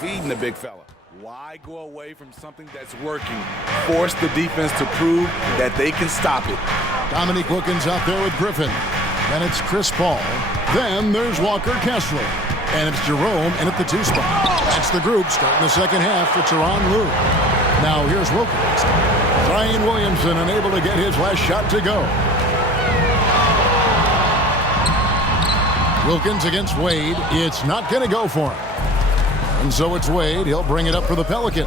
Feeding the big fella. Why go away from something that's working? Force the defense to prove that they can stop it. Dominique Wilkins out there with Griffin. Then it's Chris Paul. Then there's Walker Kessler. And it's Jerome in at the 2 spot. That's the group starting the second half for Tyronn Lue. Now here's Wilkins. Brian Williamson unable to get his last shot to go. Wilkins against Wade. It's not going to go for him. And so it's Wade. He'll bring it up for the Pelicans.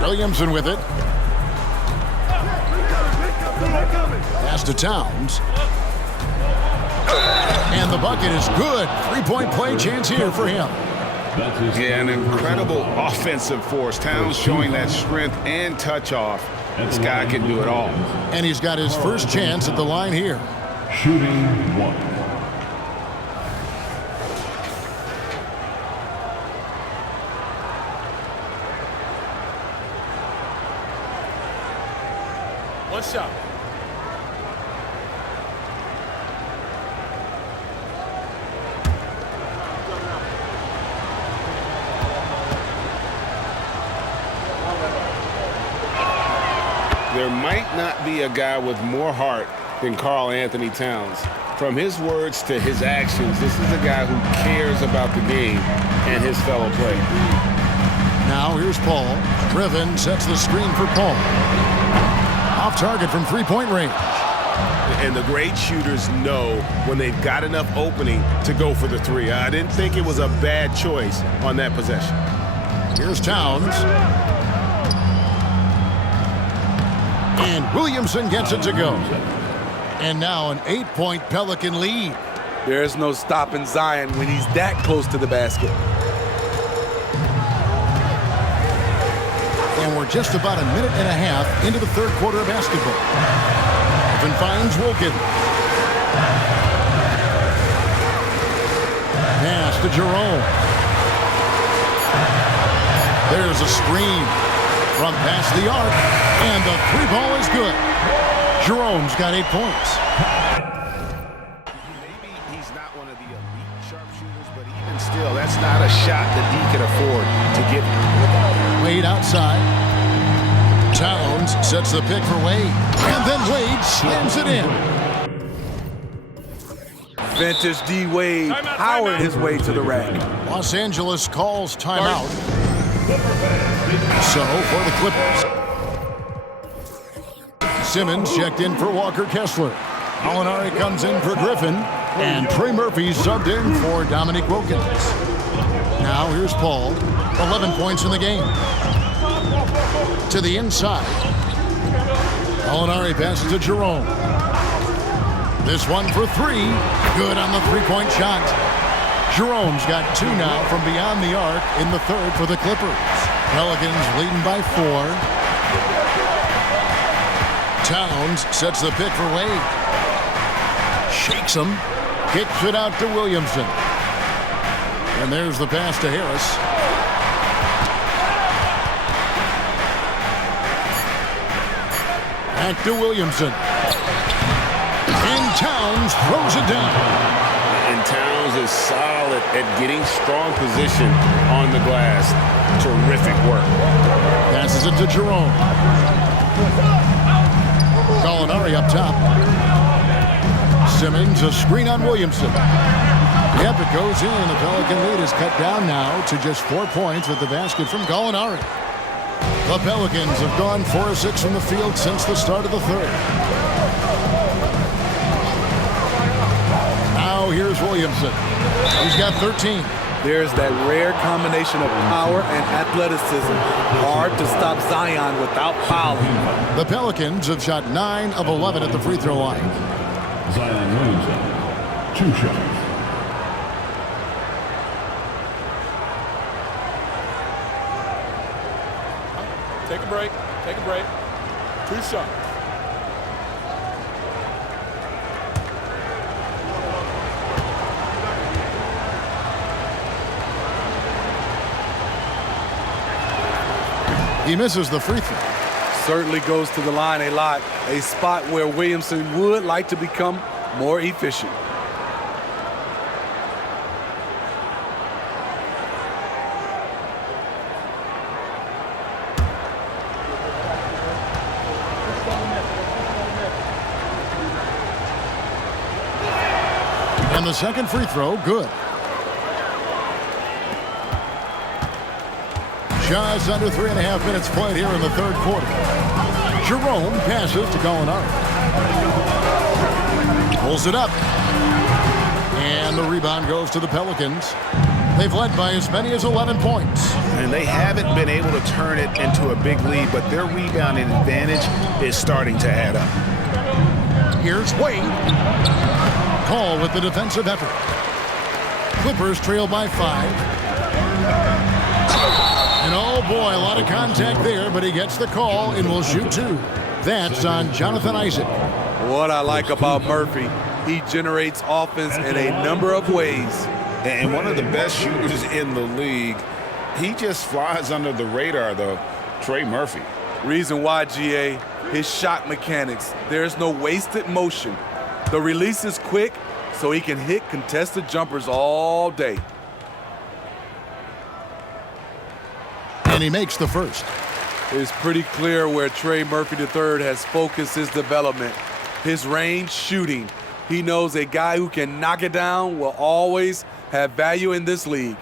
Williamson with it. Pass to Towns. And the bucket is good. 3-point play chance here for him. Yeah, an incredible offensive force. Towns showing that strength and touch off. This guy can do it all. And he's got his first chance at the line here. Shooting 1. One shot. There might not be a guy with more heart than Karl Anthony Towns. From his words to his actions, this is a guy who cares about the game and his fellow players. Now here's Paul. Griffin sets the screen for Paul. Off target from 3-point range. And the great shooters know when they've got enough opening to go for the 3. I didn't think it was a bad choice on that possession. Here's Towns. And Williamson gets it to go. And now an 8-point Pelican lead. There's no stopping Zion when he's that close to the basket. And we're just about a minute and a half into the third quarter of basketball. Griffin finds Wilkins. Pass to Jerome. There's a screen from past the arc, and the 3 ball is good. Jerome's got 8 points. Maybe he's not one of the elite sharpshooters, but even still, that's not a shot that he can afford to give. Wade outside. Towns sets the pick for Wade. And then Wade slams it in. Vintage D. Wade powered his way to the rack. Los Angeles calls timeout. So for the Clippers. Simmons checked in for Walker Kessler. Molinari comes in for Griffin. And Trey Murphy subbed in for Dominique Wilkins. Now here's Paul. 11 points in the game. To the inside. Molinari passes to Jerome. This one for 3. Good on the 3-point shot. Jerome's got 2 now from beyond the arc in the third for the Clippers. Pelicans leading by 4. Towns sets the pick for Wade. Shakes him. Kicks it out to Williamson. And there's the pass to Harris. Back to Williamson. And Towns throws it down. And Towns is solid at getting strong position on the glass. Terrific work. Passes it to Jerome. Molinari up top. Simmons, a screen on Williamson. Yep, it goes in. The Pelican lead is cut down now to just 4 points with the basket from Gallinari. The Pelicans have gone 4 of 6 from the field since the start of the third. Now here's Williamson. He's got 13. There's that rare combination of power and athleticism. Hard to stop Zion without fouling. The Pelicans have shot 9 of 11 at the free throw line. Zion Williamson, 2 shots. Take a break. Take a break. 2 shots. He misses the free throw. Certainly goes to the line a lot. A spot where Williamson would like to become more efficient. And the second free throw, good. Just under 3.5 minutes played here in the third quarter. Jerome passes to Gallinari. Pulls it up. And the rebound goes to the Pelicans. They've led by as many as 11 points. And they haven't been able to turn it into a big lead, but their rebounding advantage is starting to add up. Here's Wade. Call with the defensive effort. Clippers trail by 5. And oh boy, a lot of contact there, but he gets the call and will shoot 2. That's on Jonathan Isaac. What I like about Murphy, he generates offense in a number of ways. And one of the best shooters in the league. He just flies under the radar, though. Trey Murphy. Reason why, GA, his shot mechanics. There's no wasted motion. The release is quick, so he can hit contested jumpers all day. And he makes the first. It's pretty clear where Trey Murphy III has focused his development. His range shooting. He knows a guy who can knock it down will always have value in this league.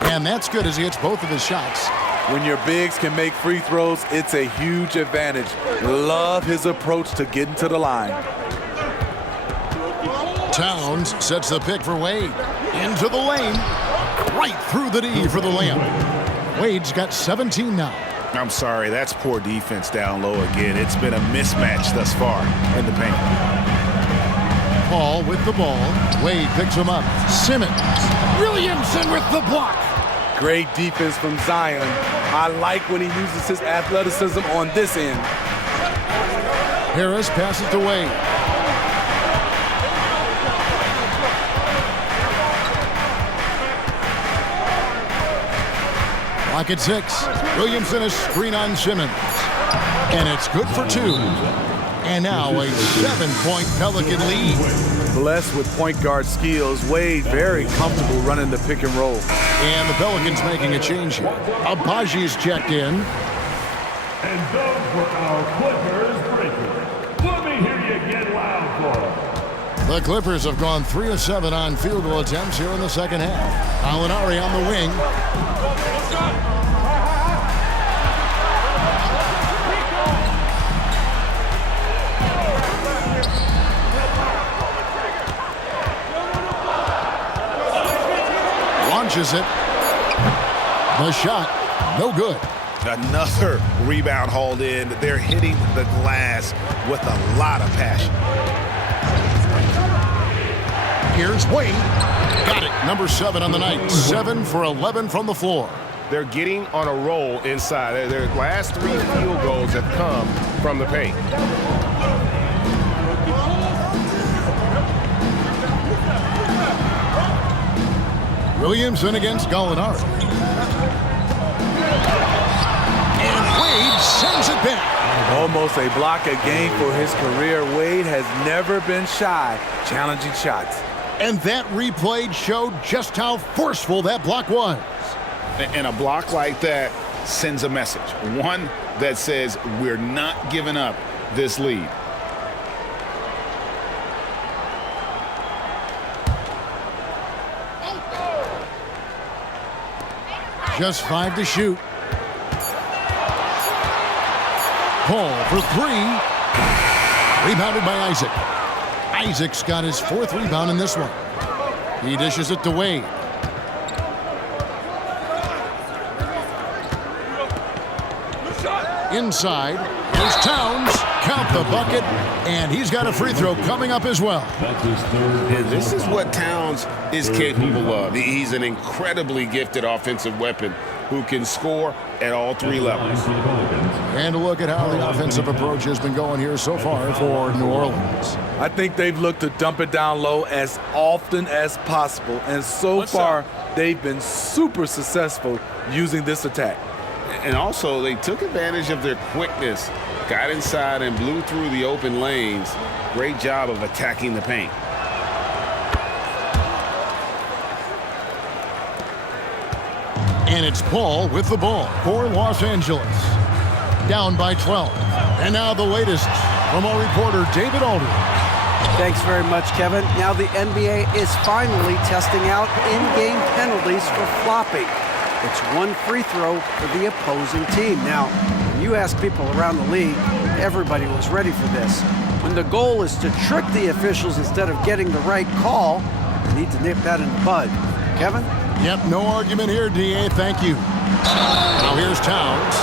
And that's good as he hits both of his shots. When your bigs can make free throws, it's a huge advantage. Love his approach to getting to the line. Towns sets the pick for Wade. Into the lane. Right through the D for the layup. Wade's got 17 now. I'm sorry, that's poor defense down low again. It's been a mismatch thus far in the paint. Paul with the ball. Wade picks him up. Simmons. Williamson with the block. Great defense from Zion. I like when he uses his athleticism on this end. Harris passes to Wade. Lock at 6. Williamson a screen on Simmons. And it's good for 2. And now a 7-point Pelican lead. Blessed with point guard skills, Wade very comfortable running the pick and roll. And the Pelicans making a change here. Abaji's checked in. And those were our Clippers breakers. Let me hear you get loud for them. The Clippers have gone 3 of 7 on field goal attempts here in the second half. Gallinari on the wing. Launches it. The shot, no good. Another rebound hauled in. They're hitting the glass with a lot of passion. Here's Wade. Got it. Number 7 on the night. 7 for 11 from the floor. They're getting on a roll inside. Their last 3 field goals have come from the paint. Williamson against Gallinari. And Wade sends it back. Almost a block a game for his career. Wade has never been shy challenging shots. And that replay showed just how forceful that block was. And a block like that sends a message. One that says we're not giving up this lead. Just 5 to shoot. Paul for 3. Rebounded by Isaac. Isaac's got his 4th rebound in this one. He dishes it to Wade. Inside. Here's Towns. Count the bucket. And he's got a free throw coming up as well. That's his third. And this is what Towns is capable of. He's an incredibly gifted offensive weapon who can score at all 3 levels. And a look at how the offensive approach has been going here so far for New Orleans. I think they've looked to dump it down low as often as possible. And so far, they've been super successful using this attack. And also, they took advantage of their quickness, got inside and blew through the open lanes. Great job of attacking the paint. And it's Paul with the ball for Los Angeles. Down by 12. And now the latest from our reporter, David Aldridge. Thanks very much, Kevin. Now the NBA is finally testing out in-game penalties for flopping. It's one free throw for the opposing team. Now, when you ask people around the league, everybody was ready for this. When the goal is to trick the officials instead of getting the right call, they need to nip that in the bud. Kevin? Yep, no argument here, D.A. Thank you. Now here's Towns.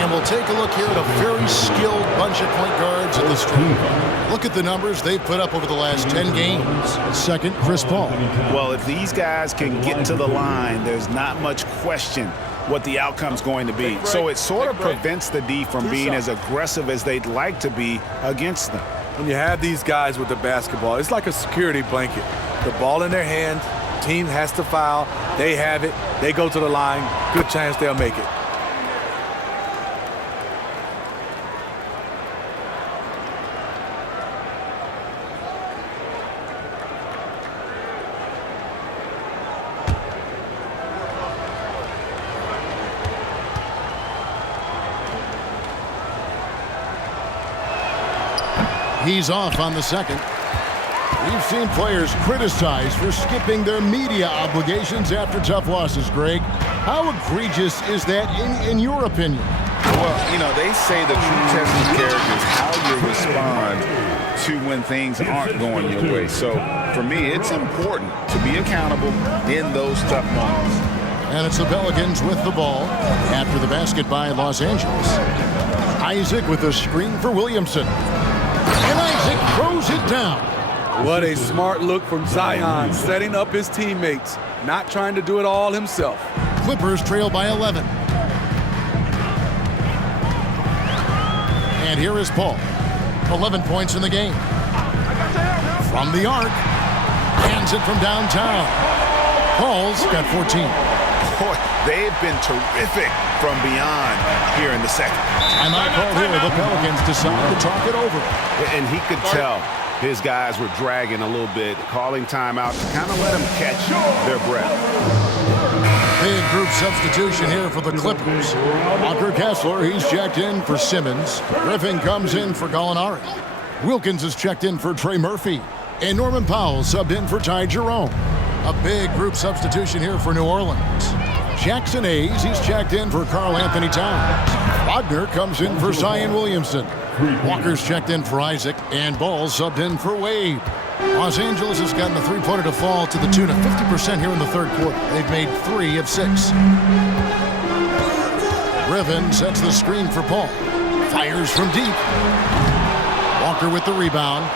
And we'll take a look here at a very skilled bunch of point guards in this team. Look at the numbers they've put up over the last 10 games. Second, Chris Paul. Well, if these guys can get to the line, there's not much question what the outcome's going to be. So it sort of prevents the D from being as aggressive as they'd like to be against them. When you have these guys with the basketball, it's like a security blanket. The ball in their hand, team has to foul, they have it, they go to the line, good chance they'll make it. He's off on the second. We've seen players criticized for skipping their media obligations after tough losses, Greg. How egregious is that in your opinion? Well, you know, they say the true test of character is how you respond to when things aren't going your way. So, for me, it's important to be accountable in those tough moments. And it's the Pelicans with the ball after the basket by Los Angeles. Isaac with a screen for Williamson. And Isaac throws it down. What a smart look from Zion, setting up his teammates, not trying to do it all himself. Clippers trail by 11. And here is Paul. 11 points in the game. From the arc. Hands it from downtown. Paul's got 14. Boy, they've been terrific from beyond here in the second. And I call here, the Pelicans decide to talk it over. And he could tell his guys were dragging a little bit, calling timeout to kind of let them catch their breath. Big group substitution here for the Clippers. Walker Kessler, he's checked in for Simmons. Griffin comes in for Gallinari. Wilkins is checked in for Trey Murphy. And Norman Powell subbed in for Ty Jerome. A big group substitution here for New Orleans. Jackson Hayes, he's checked in for Karl Anthony Towns. Wagner comes in for Zion Williamson. Walker's checked in for Isaac. And Ball subbed in for Wade. Los Angeles has gotten the three-pointer to fall to the tune of 50% here in the third quarter. They've made 3 of 6. Griffin sets the screen for Paul. Fires from deep. Walker with the rebound.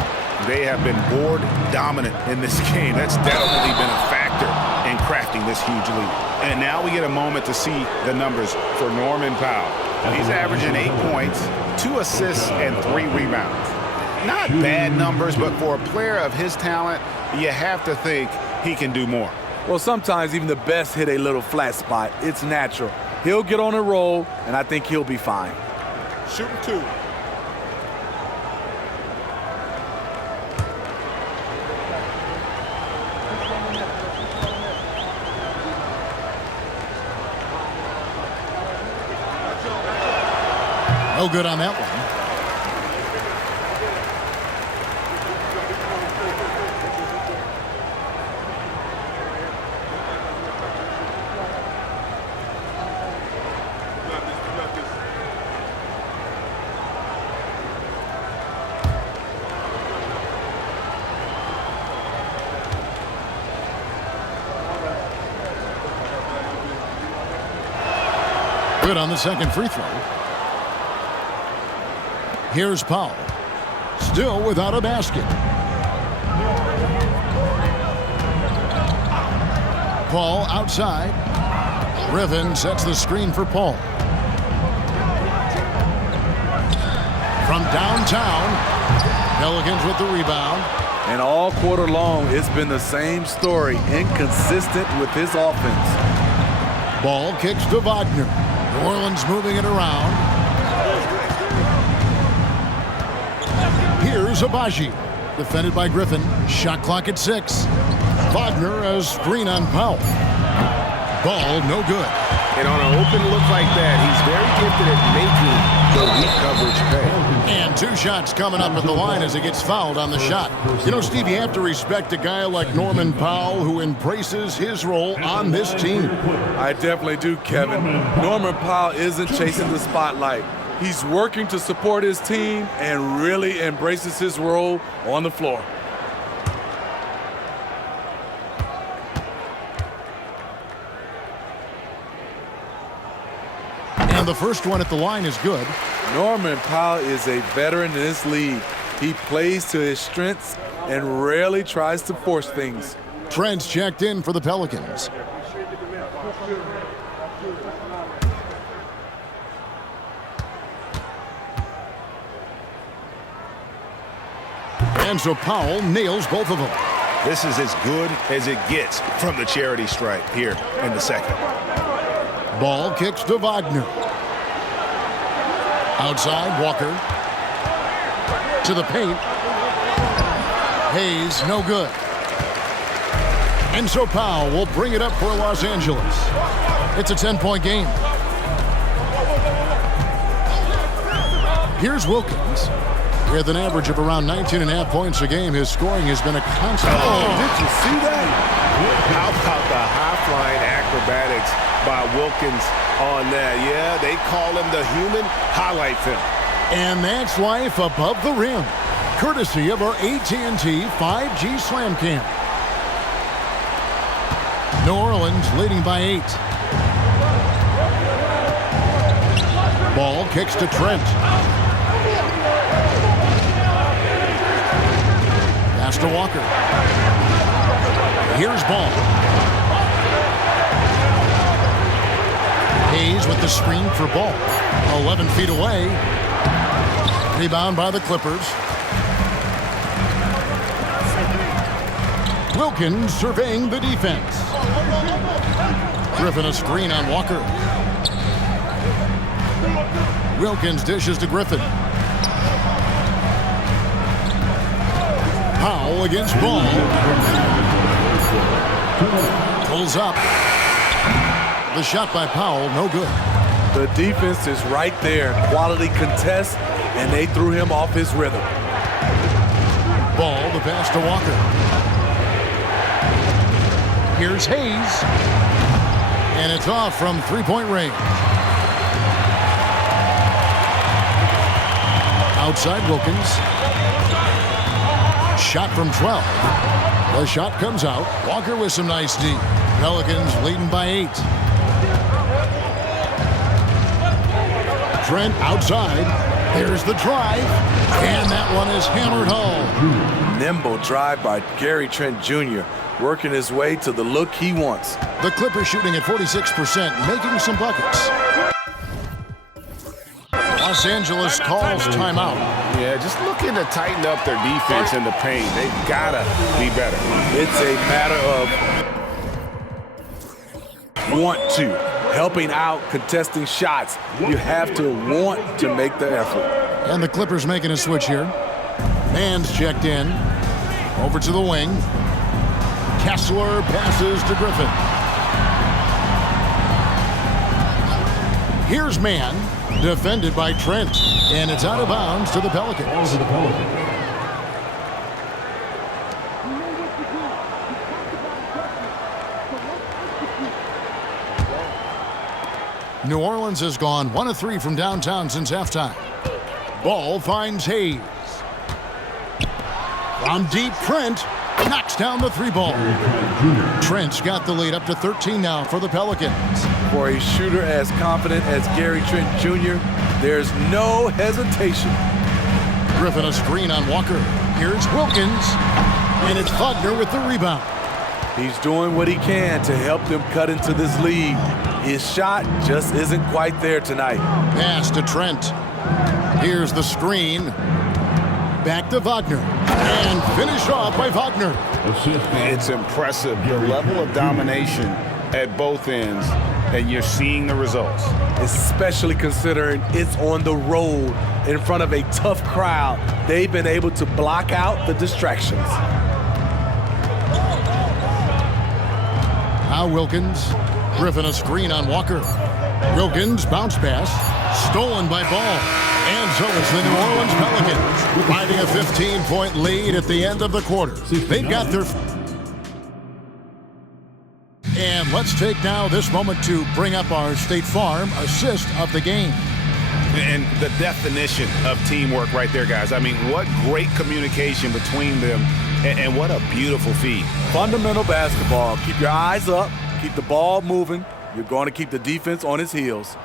They have been board dominant in this game. That's definitely been a factor in crafting this huge lead. And now we get a moment to see the numbers for Norman Powell. He's averaging 8 points, 2 assists, and 3 rebounds. Not bad numbers, but for a player of his talent, you have to think he can do more. Well, sometimes even the best hit a little flat spot. It's natural. He'll get on a roll, and I think he'll be fine. Shooting 2. No good on that one. Good on the second free throw. Here's Powell. Still without a basket. Paul outside. Griffin sets the screen for Paul. From downtown, Pelicans with the rebound. And all quarter long, it's been the same story, inconsistent with his offense. Ball kicks to Wagner. New Orleans moving it around. Here's Abaji. Defended by Griffin. Shot clock at 6. Wagner a screen on Powell. Ball, no good. And on an open look like that, he's very gifted at making the weak coverage pay. And 2 shots coming up at the line as he gets fouled on the shot. You know, Steve, you have to respect a guy like Norman Powell who embraces his role on this team. I definitely do, Kevin. Norman Powell isn't chasing the spotlight. He's working to support his team and really embraces his role on the floor. And the first one at the line is good. Norman Powell is a veteran in this league. He plays to his strengths and rarely tries to force things. Trent's checked in for the Pelicans. And so Powell nails both of them. This is as good as it gets from the charity stripe here in the second. Ball kicks to Wagner. Outside, Walker. To the paint. Hayes, no good. And so Powell will bring it up for Los Angeles. It's a 10-point game. Here's Wilkins. With an average of around 19.5 points a game, his scoring has been a constant. Did you see that? How about the high-flying acrobatics by Wilkins on that? Yeah, they call him the human highlight film. And that's life above the rim, courtesy of our AT&T 5G Slam Cam. New Orleans leading by 8. Ball kicks to Trent. Pass to Walker. Here's Ball. Hayes with the screen for Ball. 11 feet away. Rebound by the Clippers. Wilkins surveying the defense. Griffin a screen on Walker. Wilkins dishes to Griffin. Powell against Ball. Pulls up. The shot by Powell, no good. The defense is right there. Quality contest, and they threw him off his rhythm. Ball, the pass to Walker. Here's Hayes. And it's off from three-point range. Outside Wilkins. Shot from 12. The shot comes out. Walker with some nice D. Pelicans leading by 8. Trent outside. There's the drive. And that one is hammered home. Nimble drive by Gary Trent Jr., working his way to the look he wants. The Clippers shooting at 46%, making some buckets. Los Angeles calls timeout. Yeah, just looking to tighten up their defense in the paint. They've got to be better. It's a matter of want to. Helping out, contesting shots. You have to want to make the effort. And the Clippers making a switch here. Man's checked in. Over to the wing. Kessler passes to Griffin. Here's Mann, defended by Trent. And it's out of bounds to the Pelicans. New Orleans has gone 1 of 3 from downtown since halftime. Ball finds Hayes. From deep, Trent knocks down the 3-ball. Trent's got the lead up to 13 now for the Pelicans. For a shooter as confident as Gary Trent Jr., there's no hesitation. Griffin a screen on Walker. Here's Wilkins. And it's Wagner with the rebound. He's doing what he can to help them cut into this lead. His shot just isn't quite there tonight. Pass to Trent. Here's the screen. Back to Wagner. And finished off by Wagner. It's impressive, the level of domination at both ends, and you're seeing the results. Especially considering it's on the road in front of a tough crowd. They've been able to block out the distractions. Now Wilkins. Griffin a screen on Walker. Wilkins bounce pass. Stolen by Ball. And so it's the New Orleans Pelicans finding a 15-point lead at the end of the quarter. They've got their... And let's take now this moment to bring up our State Farm assist of the game. And the definition of teamwork right there, guys. I mean, what great communication between them, and what a beautiful feed. Fundamental basketball. Keep your eyes up. Keep the ball moving. You're going to keep the defense on its heels.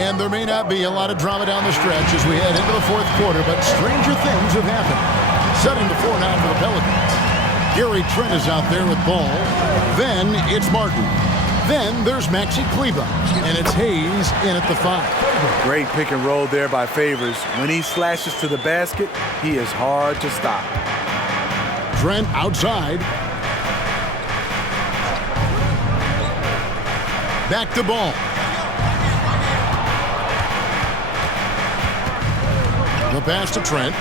And there may not be a lot of drama down the stretch as we head into the fourth quarter, but stranger things have happened. Setting the floor now for the Pelicans. Gary Trent is out there with Ball. Then it's Martin. Then there's Maxi Kleber. And it's Hayes in at the 5. Great pick and roll there by Favors. When he slashes to the basket, he is hard to stop. Trent outside. Back to Ball. The pass to Trent.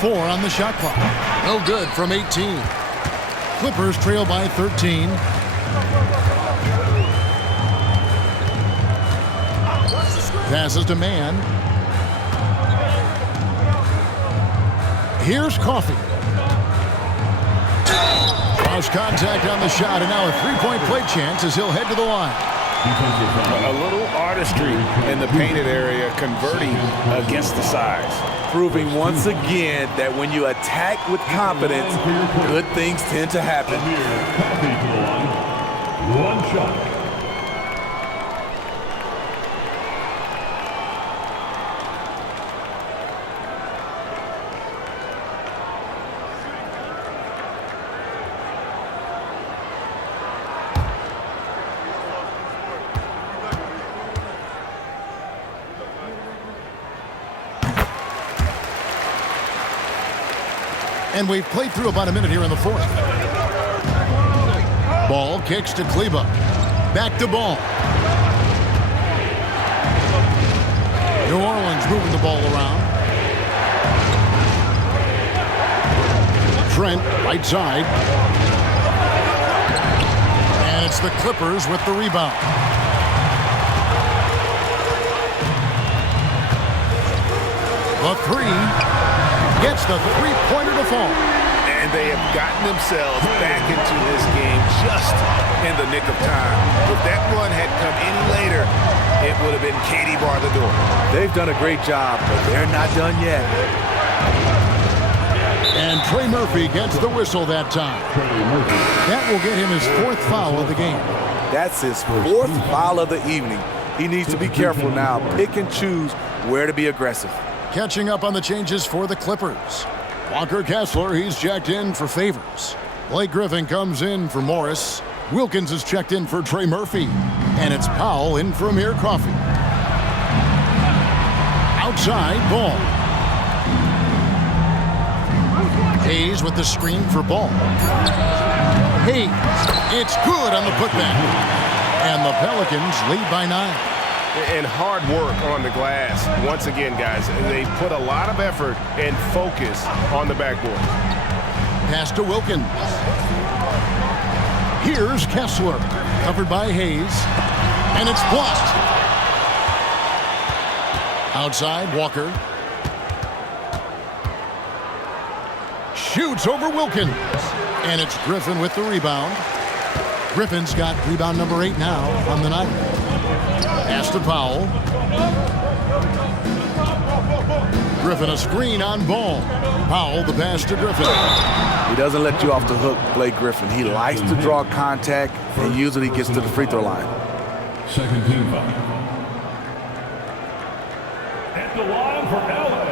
4 on the shot clock. No good from 18. Clippers trail by 13. Passes to Mann. Here's Coffey. Cross contact on the shot, and now a three-point play chance as he'll head to the line. A little artistry in the painted area, converting against the size. Proving once again that when you attack with confidence, good things tend to happen. One shot. And we've played through about a minute here in the fourth. Ball kicks to Kleber. Back to Ball. New Orleans moving the ball around. Trent, right side. And it's the Clippers with the rebound. The 3. Gets the three-pointer to fall. And they have gotten themselves back into this game just in the nick of time. If that run had come any later, it would have been Katie bar the door. They've done a great job, but they're not done yet. And Trey Murphy gets the whistle that time. That will get him his 4th foul of the game. That's his 4th foul of the evening. He needs to be careful now. Pick and choose where to be aggressive. Catching up on the changes for the Clippers. Walker Kessler, he's checked in for Favors. Blake Griffin comes in for Morris. Wilkins is checked in for Trey Murphy. And it's Powell in for Amir Coffey. Outside, Ball. Hayes with the screen for Ball. Hayes, it's good on the putback. And the Pelicans lead by 9. And hard work on the glass. Once again, guys, they put a lot of effort and focus on the backboard. Pass to Wilkins. Here's Kessler, covered by Hayes, and it's blocked. Outside, Walker. Shoots over Wilkins, and it's Griffin with the rebound. Griffin's got rebound number 8 now on the night. Pass to Powell. Griffin a screen on Ball. Powell the pass to Griffin. He doesn't let you off the hook, Blake Griffin. He likes to draw contact and usually gets to the free throw line. Second team foul. At the line for LA,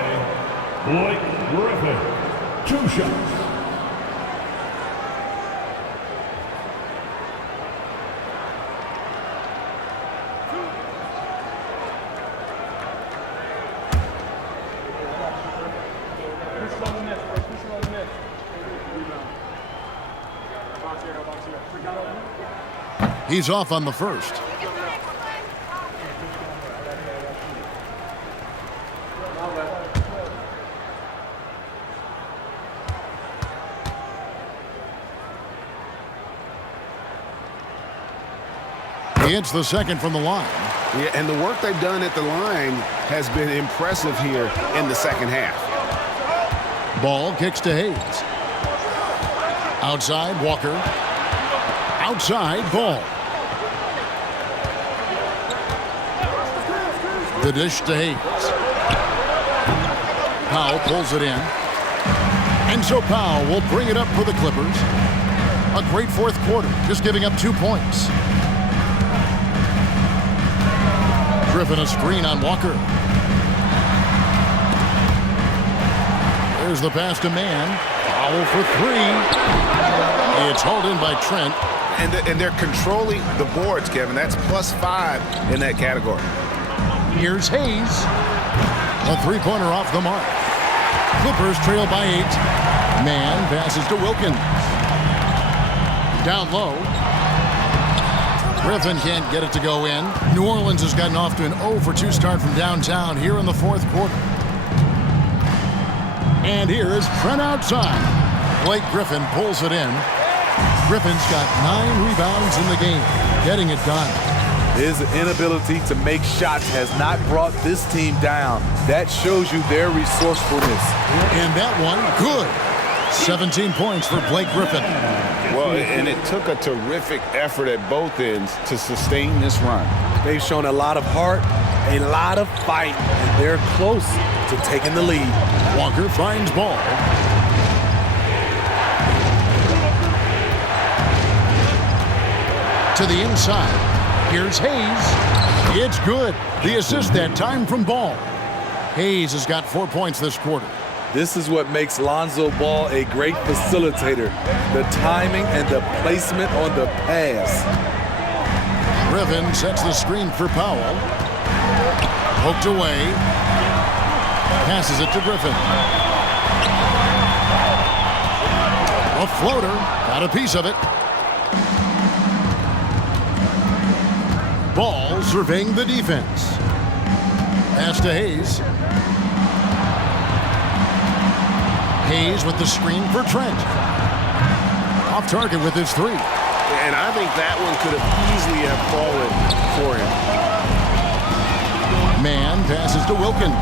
Blake Griffin. 2 shots. He's off on the first. He hits the second from the line. Yeah, and the work they've done at the line has been impressive here in the second half. Ball kicks to Hayes. Outside, Walker. Outside, Ball. The dish to Hayes. Powell pulls it in. And so Powell will bring it up for the Clippers. A great fourth quarter, just giving up 2 points. Griffin a screen on Walker. There's the pass to Mann. Powell for three. It's hauled in by Trent. And they're controlling the boards, Kevin. That's +5 in that category. Here's Hayes. A three-pointer off the mark. Clippers trail by 8. Mann passes to Wilkins. Down low. Griffin can't get it to go in. New Orleans has gotten off to an 0-for-2 start from downtown here in the fourth quarter. And here is Trent outside. Blake Griffin pulls it in. Griffin's got 9 rebounds in the game, getting it done. His inability to make shots has not brought this team down. That shows you their resourcefulness. And that one, good. 17 points for Blake Griffin. Well, and it took a terrific effort at both ends to sustain this run. They've shown a lot of heart, a lot of fight, and they're close to taking the lead. Walker finds Ball. To the inside. Here's Hayes. It's good. The assist that time from Ball. Hayes has got 4 points this quarter. This is what makes Lonzo Ball a great facilitator. The timing and the placement on the pass. Griffin sets the screen for Powell. Poked away. Passes it to Griffin. A floater. Got a piece of it. Ball surveying the defense. Pass to Hayes. Hayes with the screen for Trent. Off target with his three. And I think that one could have easily have fallen for him. Mann passes to Wilkins.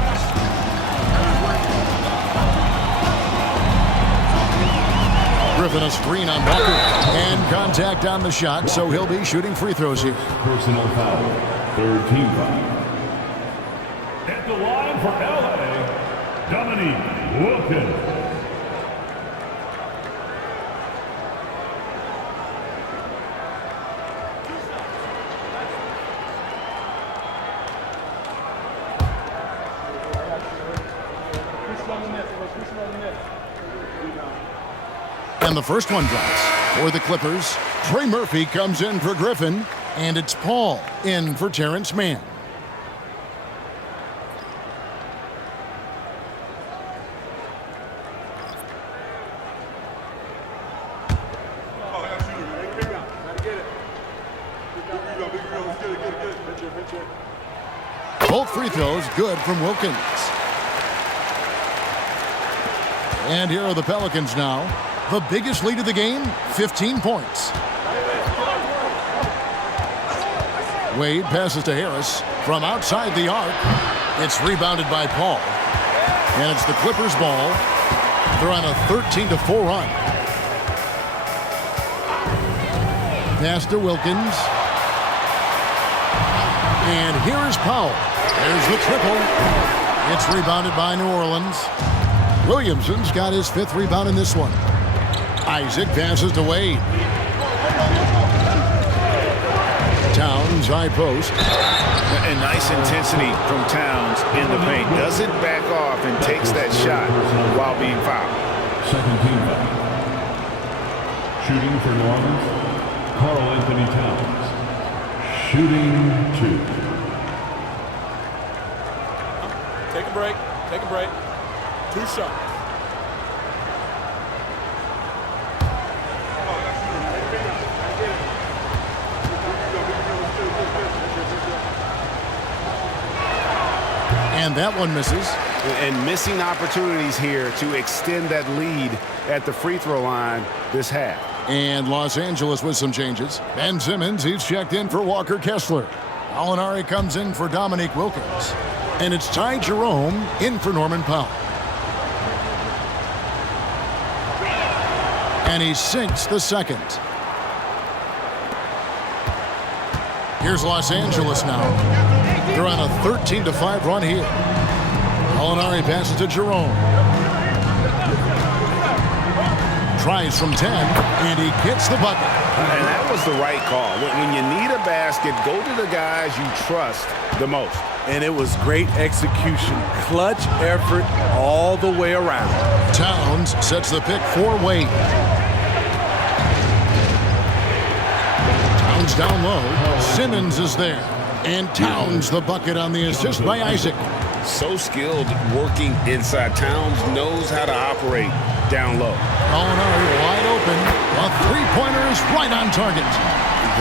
Griffin a screen on Walker. And contact on the shot, so he'll be shooting free throws here. Personal foul. Third team foul. At the line for LA, Dominique Wilkins. And the first one drops for the Clippers. Trey Murphy comes in for Griffin, and it's Paul in for Terrence Mann. Both free throws good from Wilkins. And here are the Pelicans now. The biggest lead of the game, 15 points. Wade passes to Harris from outside the arc. It's rebounded by Paul. And it's the Clippers' ball. They're on a 13-4 run. Pass to Wilkins. And here is Powell. There's the triple. It's rebounded by New Orleans. Williamson's got his 5th rebound in this one. Isaac passes to Wade. Towns high post. And nice intensity from Towns in the paint. Doesn't back off and takes that shot while being fouled. Second team foul. Shooting for New Orleans, Karl Anthony Towns. Shooting 2. Take a break. Take a break. 2 shots. And that one misses. And missing opportunities here to extend that lead at the free throw line this half. And Los Angeles with some changes. Ben Simmons, he's checked in for Walker Kessler. Gallinari comes in for Dominique Wilkins. And it's Ty Jerome in for Norman Powell. And he sinks the second. Here's Los Angeles now. They're on a 13-5 run here. Gallinari passes to Jerome. Tries from 10, and he gets the bucket. And that was the right call. When you need a basket, go to the guys you trust the most. And it was great execution. Clutch effort all the way around. Towns sets the pick for Wade. Towns down low. Simmons is there. And Towns the bucket on the assist by Isaac. So skilled working inside. Towns knows how to operate down low. Gallinari wide open. A three-pointer is right on target.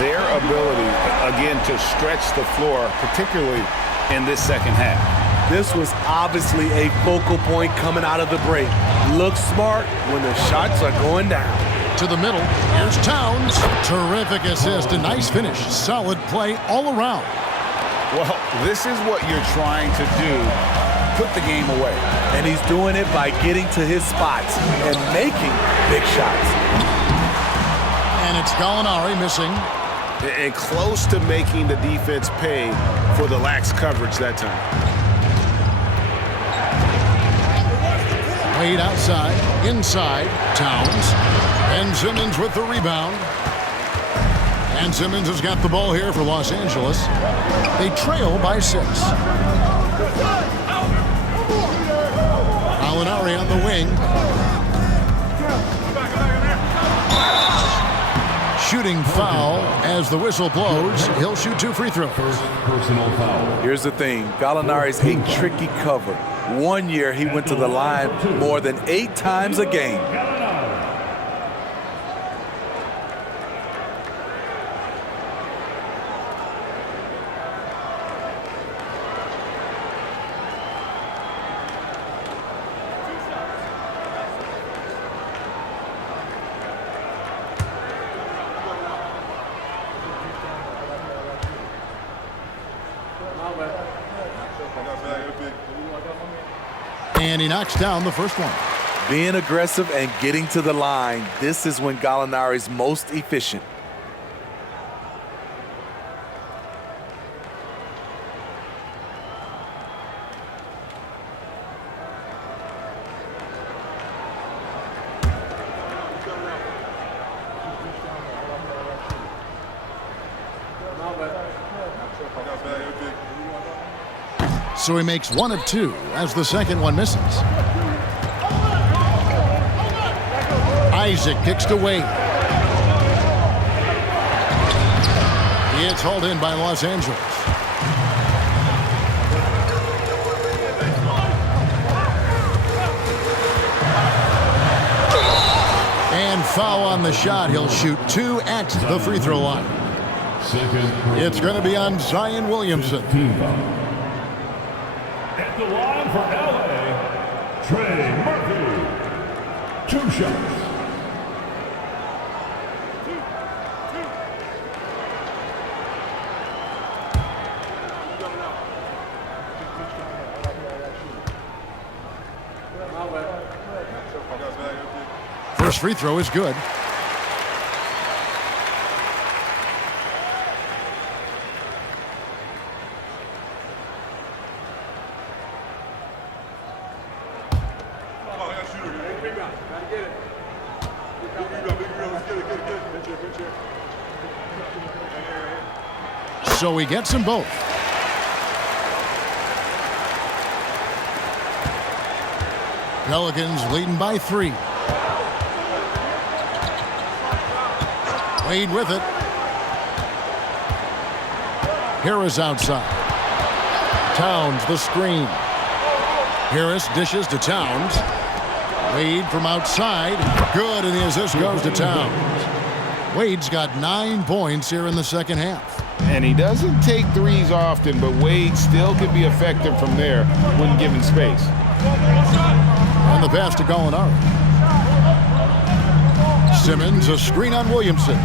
Their ability, again, to stretch the floor, particularly in this second half. This was obviously a focal point coming out of the break. Look smart when the shots are going down. To the middle. Here's Towns. Terrific assist. A nice finish. Solid play all around. Well, this is what you're trying to do. Put the game away. And he's doing it by getting to his spots and making big shots. And it's Gallinari missing. And close to making the defense pay for the lax coverage that time. Wade outside. Inside. Towns. And Simmons with the rebound. And Simmons has got the ball here for Los Angeles. They trail by 6. Gallinari on the wing. Shooting foul as the whistle blows. He'll shoot 2 free throws. Personal foul. Here's the thing. Gallinari's a tricky cover. One year he went to the line more than 8 times a game. And he knocks down the first one. Being aggressive and getting to the line, this is when Gallinari's most efficient. So he makes 1 of 2 as the second one misses. Isaac kicks to Wade. It's hauled in by Los Angeles. And foul on the shot. He'll shoot 2 at the free throw line. It's going to be on Zion Williamson. At the line for LA, Trey Murphy. 2 shots. First free throw is good. So he gets them both. Pelicans leading by 3. Wade with it. Harris outside. Towns the screen. Harris dishes to Towns. Wade from outside. Good, and the assist goes to Towns. Wade's got 9 points here in the second half. And he doesn't take threes often, but Wade still can be effective from there when given space. And the pass to Gallinari. Simmons, a screen on Williamson.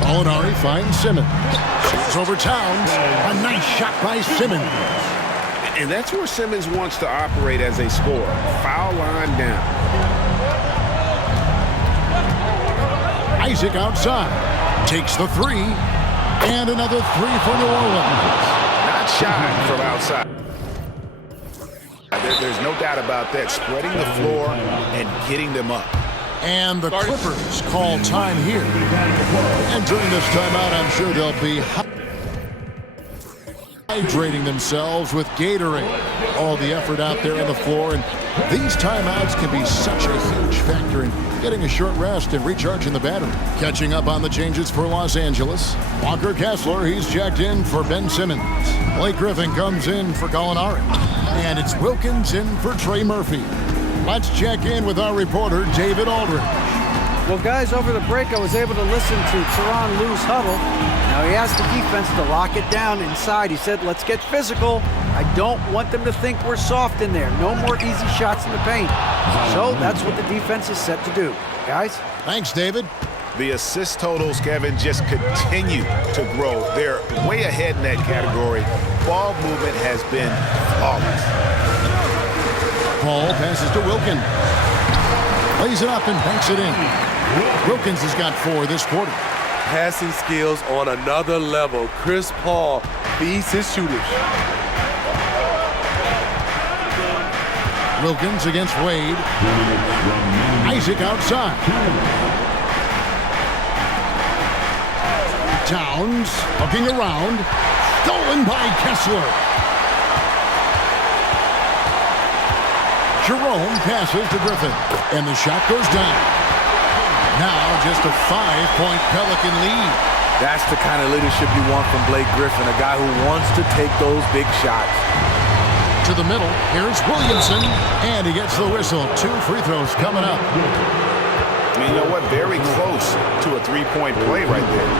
Molinari finds Simmons. Shoots over Towns. A nice shot by Simmons. And that's where Simmons wants to operate as a scorer. Foul line down. Isaac outside. Takes the three. And another three for New Orleans. Not shy from outside. There's no doubt about that. Spreading the floor and getting them up. And the Clippers call time here. And during this timeout, I'm sure they'll be hydrating themselves with Gatorade. All the effort out there on the floor. And these timeouts can be such a huge factor in getting a short rest and recharging the battery. Catching up on the changes for Los Angeles. Walker Kessler, he's checked in for Ben Simmons. Blake Griffin comes in for Gallinari. And it's Wilkins in for Trey Murphy. Let's check in with our reporter, David Aldridge. Well, guys, over the break, I was able to listen to Tyronn Lue's huddle. Now, he asked the defense to lock it down inside. He said, let's get physical. I don't want them to think we're soft in there. No more easy shots in the paint. So that's what the defense is set to do. Guys? Thanks, David. The assist totals, Kevin, just continue to grow. They're way ahead in that category. Ball movement has been flawless. Paul passes to Wilkins. Lays it up and banks it in. Wilkins has got 4 this quarter. Passing skills on another level. Chris Paul feeds his shooters. Wilkins against Wade. Isaac outside. Towns looking around. Stolen by Kessler. Jerome passes to Griffin. And the shot goes down. Now just a 5-point Pelican lead. That's the kind of leadership you want from Blake Griffin, a guy who wants to take those big shots. To the middle, here's Williamson, and he gets the whistle. 2 free throws coming up. I mean, you know what? Very close to a 3-point play right there.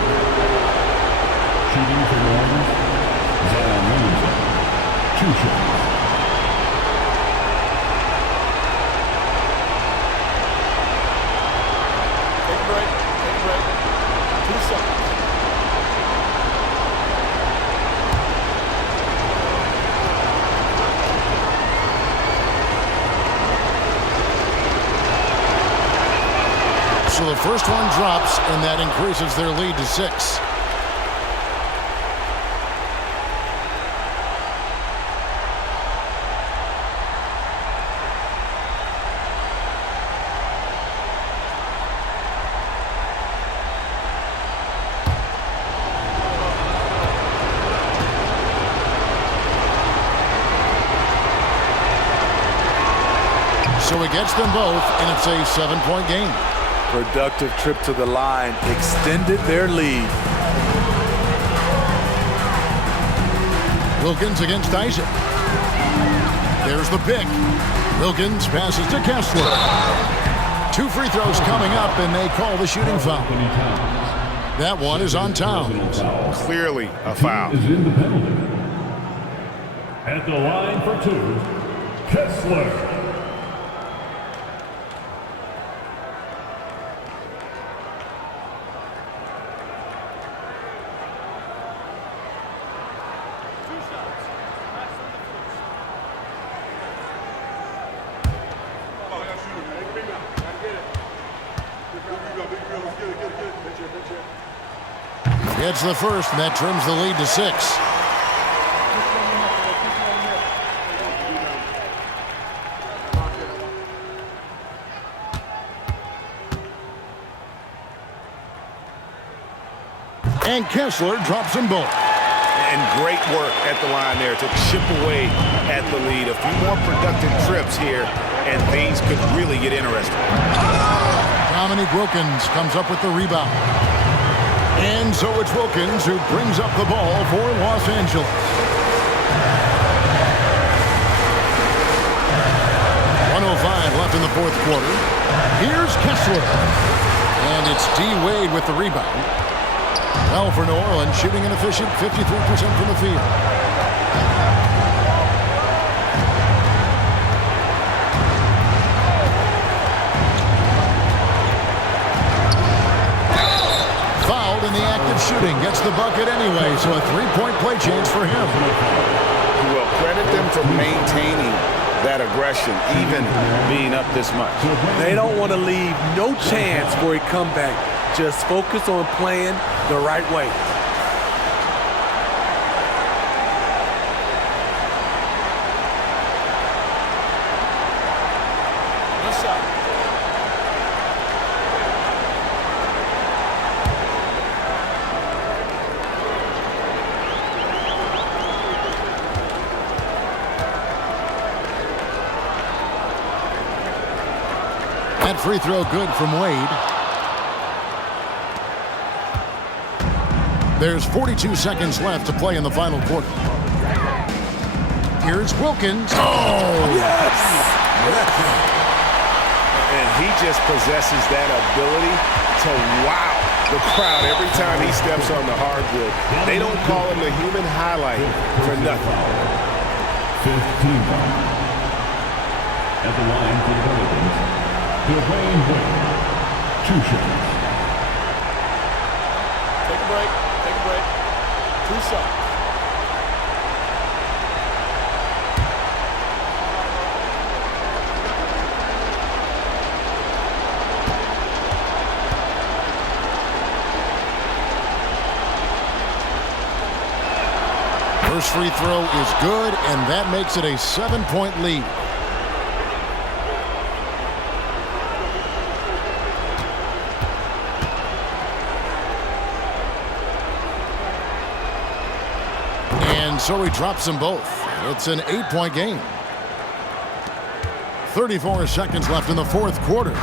Shooting for Warriors, Zion Williamson. 2 shots. Take a break. Take a break. 2 seconds. So the first one drops, and that increases their lead to 6. So he gets them both, and it's a 7-point game. Productive trip to the line extended their lead. Wilkins against Isaac. There's the pick. Wilkins passes to Kessler. 2 free throws coming up, and they call the shooting foul. That one is on Towns. Clearly a foul. Is in the penalty. At the line for 2, Kessler. Gets the first, and that trims the lead to 6. And Kessler drops them both. And great work at the line there to chip away at the lead. A few more productive trips here, and things could really get interesting. Dominique Wilkins comes up with the rebound. And so it's Wilkins who brings up the ball for Los Angeles. .105 left in the 4th quarter. Here's Kessler. And it's D. Wade with the rebound. Well, for New Orleans, shooting an efficient 53% from the field. shooting, gets the bucket anyway, so a three-point play change for him. Well, credit them for maintaining that aggression, even being up this much. They don't want to leave no chance for a comeback. Just focus on playing the right way. What's up? That free throw good from Wade. There's 42 seconds left to play in the final quarter. Here's Wilkins. Oh! Yes! And he just possesses that ability to wow the crowd every time he steps on the hardwood. They don't call him the human highlight for nothing. 15 foul. At the line for the Pelicans, Dwayne Wade. 2 shots. Take a break. Take a break. 2 shots. First free throw is good, and that makes it a 7-point lead. And so he drops them both. It's an 8-point game. 34 seconds left in the fourth quarter.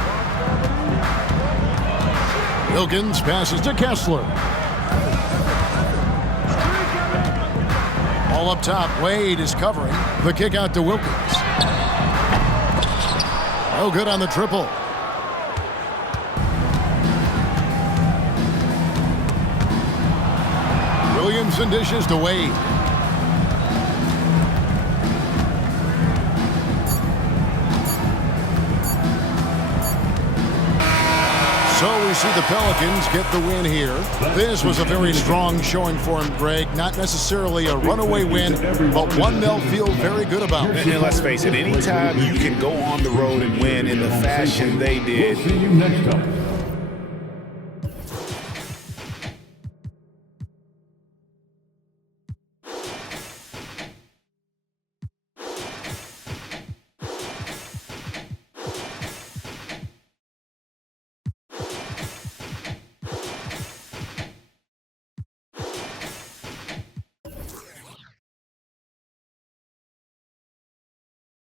Wilkins passes to Kessler. All up top, Wade is covering. The kick out to Wilkins. No good on the triple. Williamson dishes to Wade. So we see the Pelicans get the win here. This was a very strong showing for him, Greg. Not necessarily a runaway win, but one they'll feel very good about. And let's face it, anytime you can go on the road and win in the fashion they did, We'll see you next time.